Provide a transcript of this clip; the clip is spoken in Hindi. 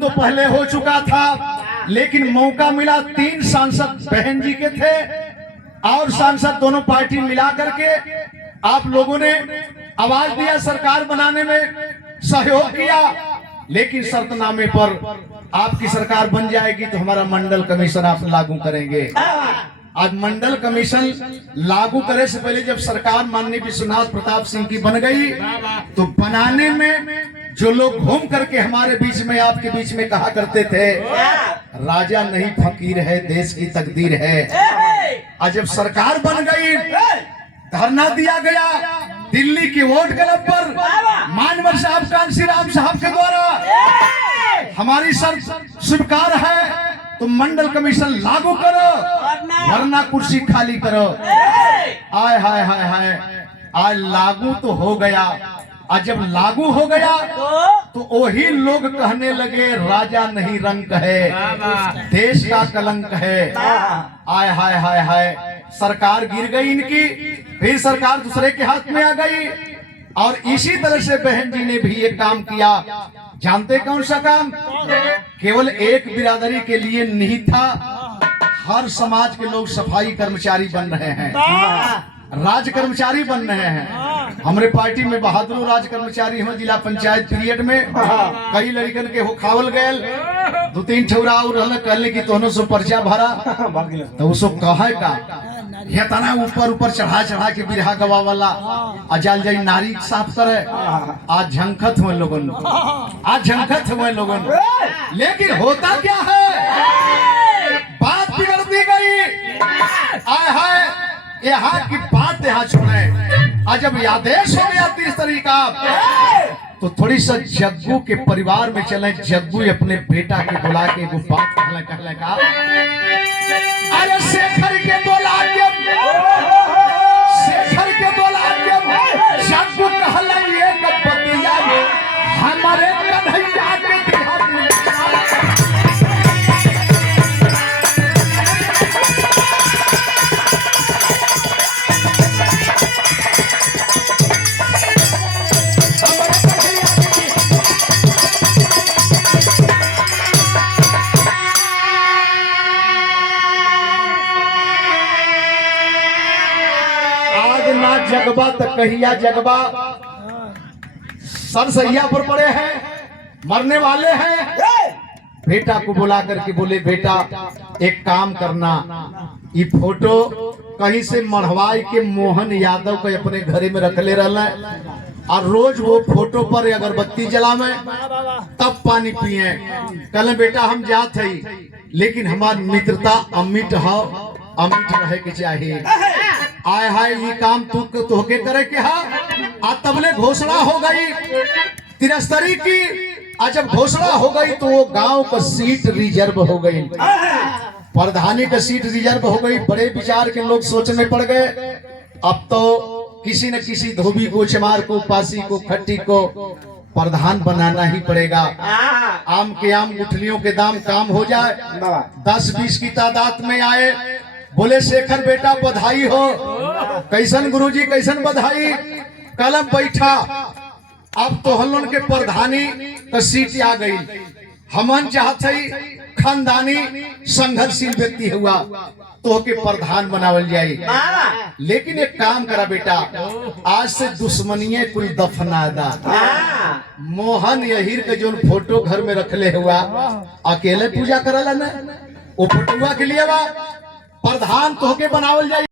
तो पहले हो चुका था, लेकिन मौका मिला 3 सांसद बहन जी के थे और सांसद दोनों पार्टी मिला करके आप लोगों ने आवाज दिया, सरकार बनाने में सहयोग किया। लेकिन शर्तनामे पर आपकी सरकार बन जाएगी तो हमारा मंडल कमीशन आप लागू करेंगे। आज मंडल कमीशन लागू करे से पहले जब सरकार माननीय विश्वनाथ प्रताप सिंह की बन गई तो बनाने में जो लोग घूम करके हमारे बीच में आपके बीच में कहा करते थे राजा नहीं फकीर है, देश की तकदीर है। आज जब सरकार बन गई, धरना दिया गया दिल्ली की वोट क्लब पर मानवर साहब कांसी राम साहब के द्वारा, हमारी शर्त स्वीकार है तो मंडल कमीशन लागू करो वरना कुर्सी खाली करो। आय हाय हाय हाय, आज लागू तो हो गया। आज जब लागू हो गया तो वही लोग कहने लगे राजा नहीं रंक है, देश का कलंक है। आय हाय हाय हाय, सरकार गिर गई इनकी, फिर सरकार दूसरे के हाथ में आ गई। और इसी तरह से बहन जी ने भी एक काम किया, जानते कौन सा काम? केवल एक बिरादरी के लिए नहीं था, हर समाज के लोग सफाई कर्मचारी बन रहे हैं, राज कर्मचारी बन रहे हैं। हमारे पार्टी में बहादुर राज कर्मचारी हो, जिला पंचायत पीरियड में कई लड़कन के हो खावल गए, 2-3 ठौरा और कहले की तोहनो सो पर्चा भरा तो उसको कहे का ये तना ऊपर चढ़ा के बिरहा गवा वाला अजाल जाई नारी साफ करे। आज झंखत हुए लोगन, आज झंखत हुए लोगन, लेकिन होता क्या है, बात बिगड़ दी गई। आय हाय, यहाँ की बात यहाँ छोड़े। आज जब आदेश हो गया 30 तरीका तो थोड़ी सा जग्गू के परिवार में चले। जग्गू अपने बेटा के बुला के वो बात कहले का अरे शेखर के बुला के, शेखर के बुला के जग्गू कहले ये बतिया हमारे कन्हैया के जगबा तक कहिया जगबा, सर सैया पर पड़े हैं, मरने वाले हैं। बेटा को बुला करके बोले बेटा एक काम करना, ये फोटो कहीं से मढ़वाई के मोहन यादव को अपने घरे में रख ले रहा है और रोज वो फोटो पर अगरबत्ती जलावे तब पानी पिए। कल बेटा हम जात है लेकिन हमारी मित्रता अमिट है, अमिट रहे के चाहिए। आय हाय, ये काम तू तोहके करे के हा। आज तबले घोषणा हो गई 73 की। आज जब घोषणा हो गई तो वो गांव का सीट रिजर्व हो गई, प्रधानी का सीट रिजर्व हो गई। बड़े विचार के लोग सोचने पड़ गए, अब तो किसी न किसी धोबी को, चमार को, पासी को, खट्टी को प्रधान बनाना ही पड़ेगा। आम के आम गुठलियों के दाम काम हो जाए। 10-20 की तादाद में आए, बोले शेखर बेटा बधाई हो। कैसन गुरुजी कैसन बधाई? कलम बैठा, अब तो हल्लों के प्रधानी का सीट आ गई। हमन चाहते खानदानी संघर्षशील व्यक्ति हुआ तो के प्रधान बनावल जाये। लेकिन एक काम करा बेटा, आज से दुश्मनिये कुल दफना दा। मोहन यहीर के जो फोटो घर में रखले हुआ अकेले पूजा करला ना, वो फोटोआ के लिए प्रधान तोहके बनावल जाए।